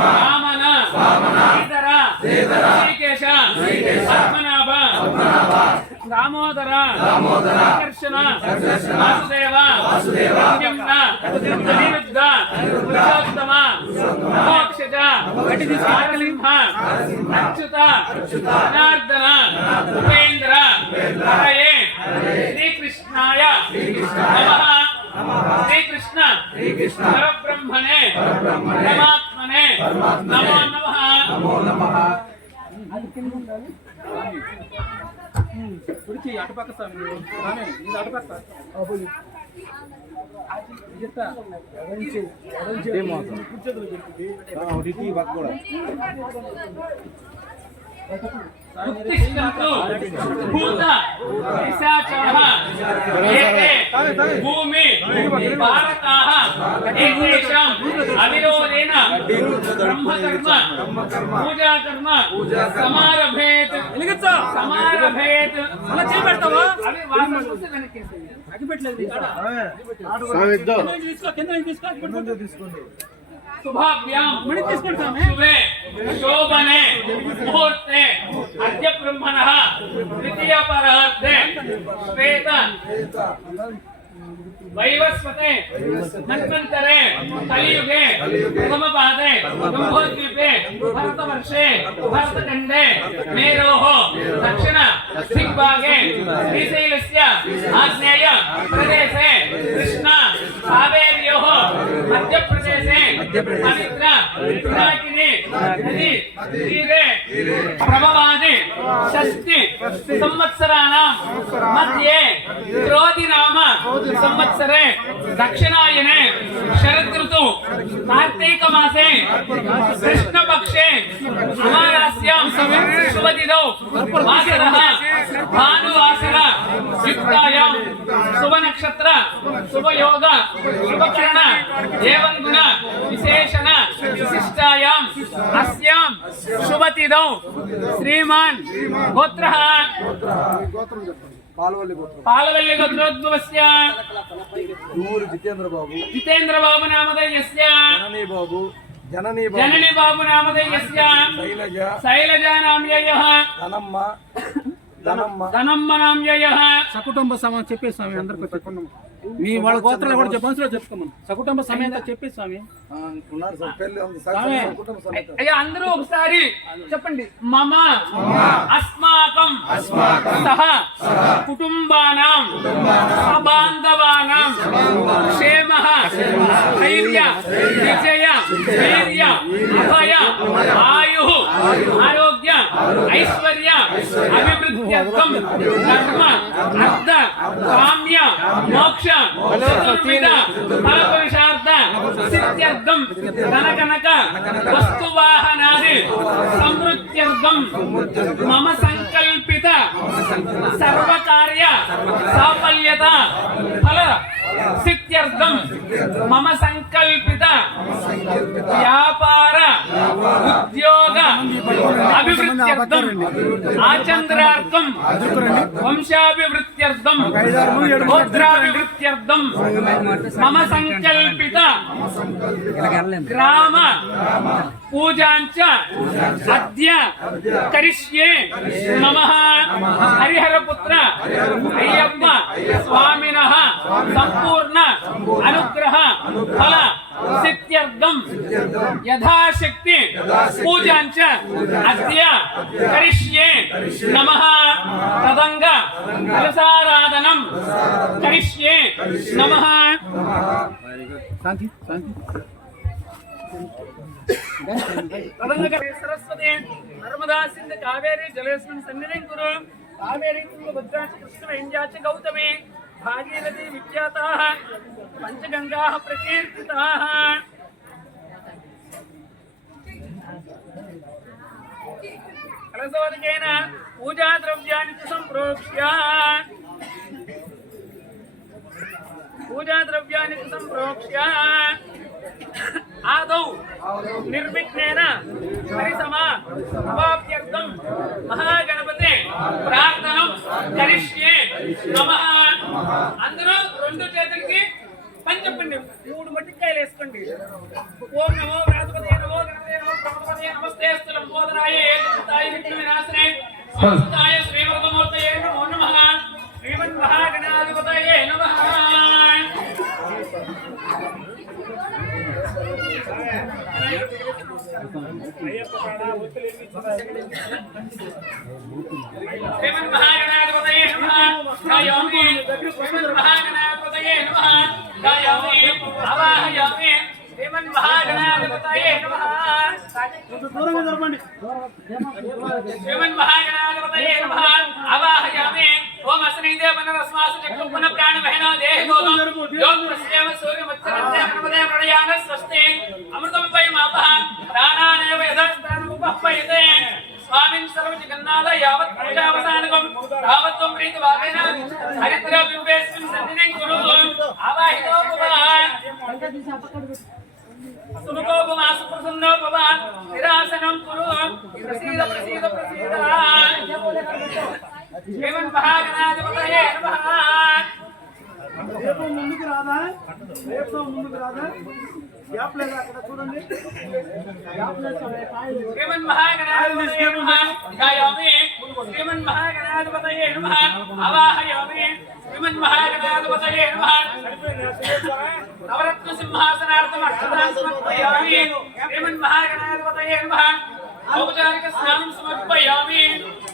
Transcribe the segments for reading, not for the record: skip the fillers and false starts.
వామన శ్రీధర శ్రీకేశ పద్మనాభ దామోదర ఆకర్షణ వాసుదేవ ప్రద్యుమ్న అనిరుద్ధ పురుషోత్తమ మోక్షజ నరసింహ అచ్యుత జనార్దన ఉపేంద్ర హరయే శ్రీకృష్ణాయ నమః. శ్రీకృష్ణ పరబ్రహ్మణే పరమాత్మనే నమో నమః. అటుపక్క అటుపక్క उत्तिष्ठन्तु भूत पिशाचाः एते भूमि भारताः एतेषाम् अविरोधेन ब्रह्मकर्म पूजाकर्म समारभेत् అలా చేయబెడతావా అవి వాసన చూస్తే వెనక్కేసి అగిపెట్టలేదు తీసుకోండి शुभाभ्यां शुभे शोभने मुहूर्ते अद्य ब्रह्मणः तृतीय परार्धे श्वेत वैवस्वते मन्वन्तरे कलियुगे प्रथमपादे ब्रह्मोद्वीपे भरतवर्षे भरतखण्डे मेरोः दक्षिण दिग्भागे श्रीशैलस्य आग्नेय प्रदेशे कृष्णा कावेर्योः मध्यप्रदेशे पवित्र पिनाकिनी नदी तीरे प्रभवादि षष्टि संवत्सराणां मध्ये क्रोधि नाम संवत्सरे दक्षिणायने शरद ऋतु कार्तिक मासे कृष्ण पक्षे अमावास्यां शुभतिथौ वासरः भानुवासर युक्तायां शुभ नक्षत्र शुभ योग शुभकरण एवं गुण विशेषण विशिष्टायां अस्यां शुभतिथौ श्रीमान् गोत्रः पालवल्ली गोत्रोद्भवस्य जितेंद्र बाबू नामधेयस्य जननी बाबू नामधेयस्य शैलजा नामधेयः धनम्म नामधेयः सकुटुंब समाज చెప్పే స్వామి అందరికీ చెప్పండి మీ వాళ్ళ గోత్రాలు కూడా చెప్పండి చెప్పుకోమను సకుటుంబ సమేత చెప్పే స్వామి ఉన్నారు సార్ పెళ్లి ఉంది అయ్యా అందరూ ఒకసారి చెప్పండి మమ అస్మాకం సహ కుటుంబానాం సబాంధవానాం క్షేమః ధైర్య విజయ వీర్య అభయ ఆయుః ఆరోగ్య ఐశ్వర్య అభివృద్ధ్యర్థం ధర్మ అర్థ కామ్య మోక్ష చతుర్విధ ఫలపురుషార్థ సిద్ధ్యర్థం ధనకనక వస్తువాహనాది సమృద్ధ్యర్థం మమ సంకల్పిత సర్వకార్య సాఫల్యత ఫల సిద్ధ్యర్థం మమ సంకల్పిత వ్యాపార ఉద్యోగ అభివృద్ధ్యర్థం ఆచంద్రార్థం వంశాభివృద్ధ్యర్థం గోత్రాభివృద్ధ్యర్థం మమ సంకల్పిత గ్రామ పూజాంచ అద్య కరిష్యే నమః. హరిహరపుత్ర అయ్యప్ప స్వామినః సంపూర్ణ అనుగ్రహ ఫల సిద్ధ్యర్థం యథాశక్తి పూజాంచ అద్య కరిష్యే నమః. తదంగ కలశారాధనం కరిష్యే నమః. सरस्वती नर्मदा सिंधु कावेरी जलेस्मिन् सन्निधिं कुरु. कावेरी तुंगभद्रा कृष्ण इंजाच गौतमी भागीरथी विख्याताः पंचगंगाः प्रकीर्तिताः. कलशोदकेन पूजा द्रव्याणि च संप्रोक्ष्य आदौ निर्विघ्नेन हरिसमा भवाप्त्यर्थं महागणपते प्रार्थनं करिष्ये नमः. अंदरू రెండు చేతులకి పంచపండి 3 మట్టికాయలు వేసుకోండి. ఓం నమో గణపతే నమో గణపతే नमस्ते स्तुलंबोधराय एतताय विघ्नविनाशने स्वास्ताय श्रीवरदमूर्तये नमो नमः श्रीमन्महागणाधिपतये नमः श्रीमन्महागणाधिपतये नमः गायामि श्रीमन्महागणाधिपतये नमः गायामि आवाहयामि श्रीमन्महागणाधिपतये नमः श्रीमन्महागणाधिपतये नमः आवाहयामि ओम अस्मिदेव मनरस्मासु चक्षुपुन प्राणवहनो देहगोदं योग प्रस्येव सूर्यमच्चरस्य नमदे प्रणयान स्वस्ति अमृतं वयमापः प्राणानेव यथास्थानमुपह्वयते स्वामिन् सर्वजगन्नाथ यावत् पूजावसानकं तावत् त्वं प्रीतभावेन हरिद्रबिम्बेऽस्मिन् सन्निधिं कुरु आवाहितो भवान् सुमुखो भवान् सुप्रसन्नो भवान् निरासनं कुरु प्रसीद प्रसीद प्रसीद श्रीमन्महागणाधिपतये नमः రేపు ముందుకు రాదా గ్యాప్ లేదా అక్కడ చూడండి श्रीमन्महागणाधिपतये नमः गायामि श्रीमन्महागणाधिपतये नमः आवाहयामि श्रीमन्महागणाधिपतये नमः नवरत्न सिंहासनार्थम् अक्षतां समर्पयामि श्रीमन्महागणाधिपतये नमः औपचारिक स्नानं समर्पयामि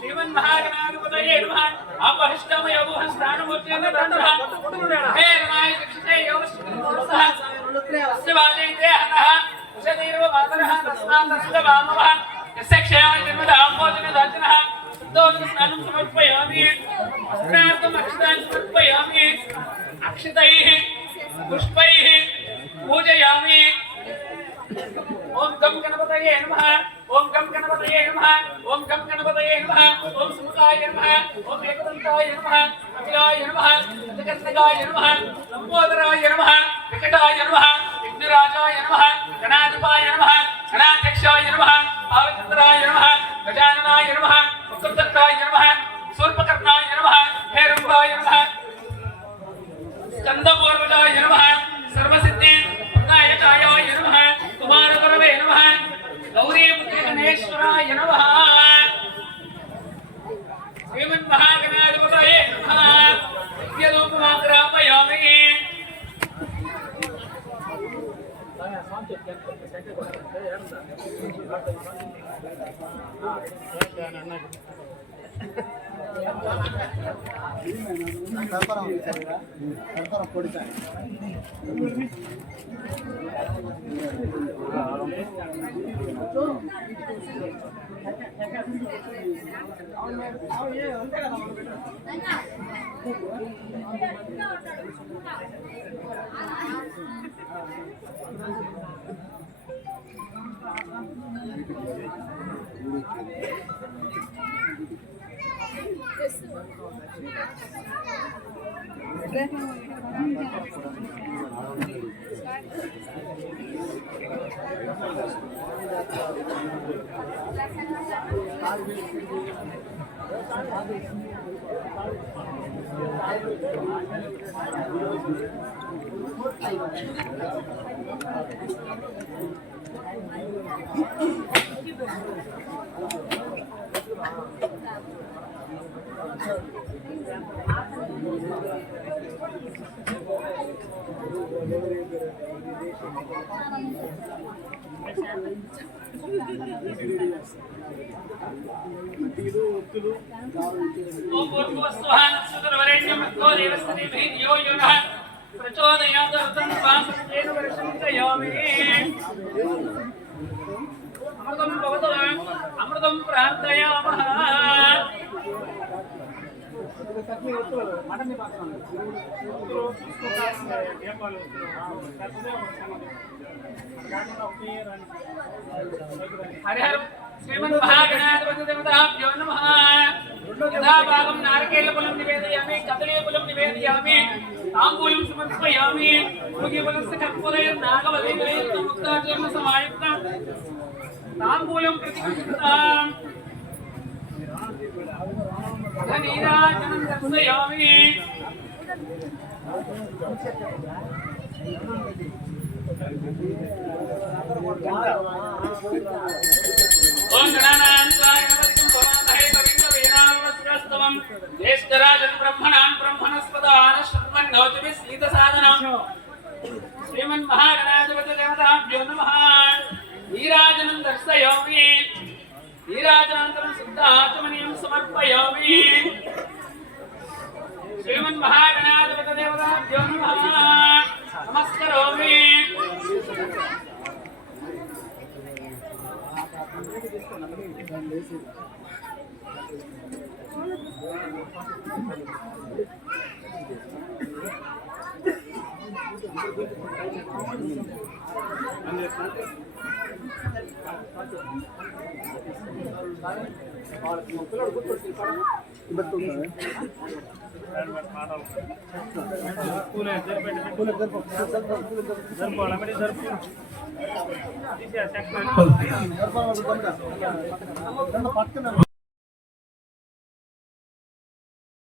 श्रीमन्महागणाधिपतये नमः अपहृष्टमय स्नानमूर्तेन दण्डः हे रमाय दक्षिणे योगश्चित्तमोत्सः तस्य वाजयते हतः उषतीर्व मातरः तस्मात् तस्य वामवः यस्य क्षयाय जन्मदाम्भोजनदाचनः शुद्धोदक स्नानं समर्पयामि अस्त्रार्थम् अक्षतां समर्पयामि अक्षतैः पुष्पैः पूजयामि ओम गम गणपतये नमः ओम गम गणपतये नमः ओम गम गणपतये नमः ओम सुमुखाय नमः ओम एकदन्ताय नमः अखिलाय नमः जगन्नाथाय नमः लंबोदराय नमः विकटाय नमः विघ्नराजाय नमः गणाधिपाय नमः गणाध्यक्षाय नमः आवचन्द्राय नमः गजाननाय नमः वक्रतुण्डाय नमः शूर्पकर्णाय नमः हेरम्बाय नमः स्कन्दपूर्वजाय नमः सर्वसिद्धि नायकाय नमः कुमारगुरवे नमः गौरीपुत्री गणेश्वराय नमः श्रीमन्महागणाधिपतये नमः नित्यधूपमाग्रापयामि अमृतं प्रार्थयामः हरिहर श्रीमन्महागणाधिपतिदेवताभ्यो नमः। यथा भागं नारिकेलफलं निवेदयामि, कदलीफलं निवेदयामि, ताम्बूलं समर्पयामि, पूगीफलस्य कर्पूरैर्नागवल्लीकलैः मुक्ताचूर्णसमायुक्तं ताम्बूलं प्रतिगृह्णामि। धनीराजनं दर्शयामि। ఓం గణానాం త్వా గణపతిం భవామహే కవిం కవీనామస్రస్తవం జ్యేష్ఠరాజన్ బ్రహ్మణాన్ బ్రహ్మణస్పదాన శృణ్వన్నోతిభిः సీదసాదనం శ్రీమన్ మహాగణాధిపతి దేవతాభ్యో నమః నీరాజనం దర్శయామి నీరాజనానంతరం సిద్ధాచమనీయం సమర్పయామి శ్రీమన్ మహాగణాధిపతి దేవతాభ్యో నమః నమస్కరోమి పక్కన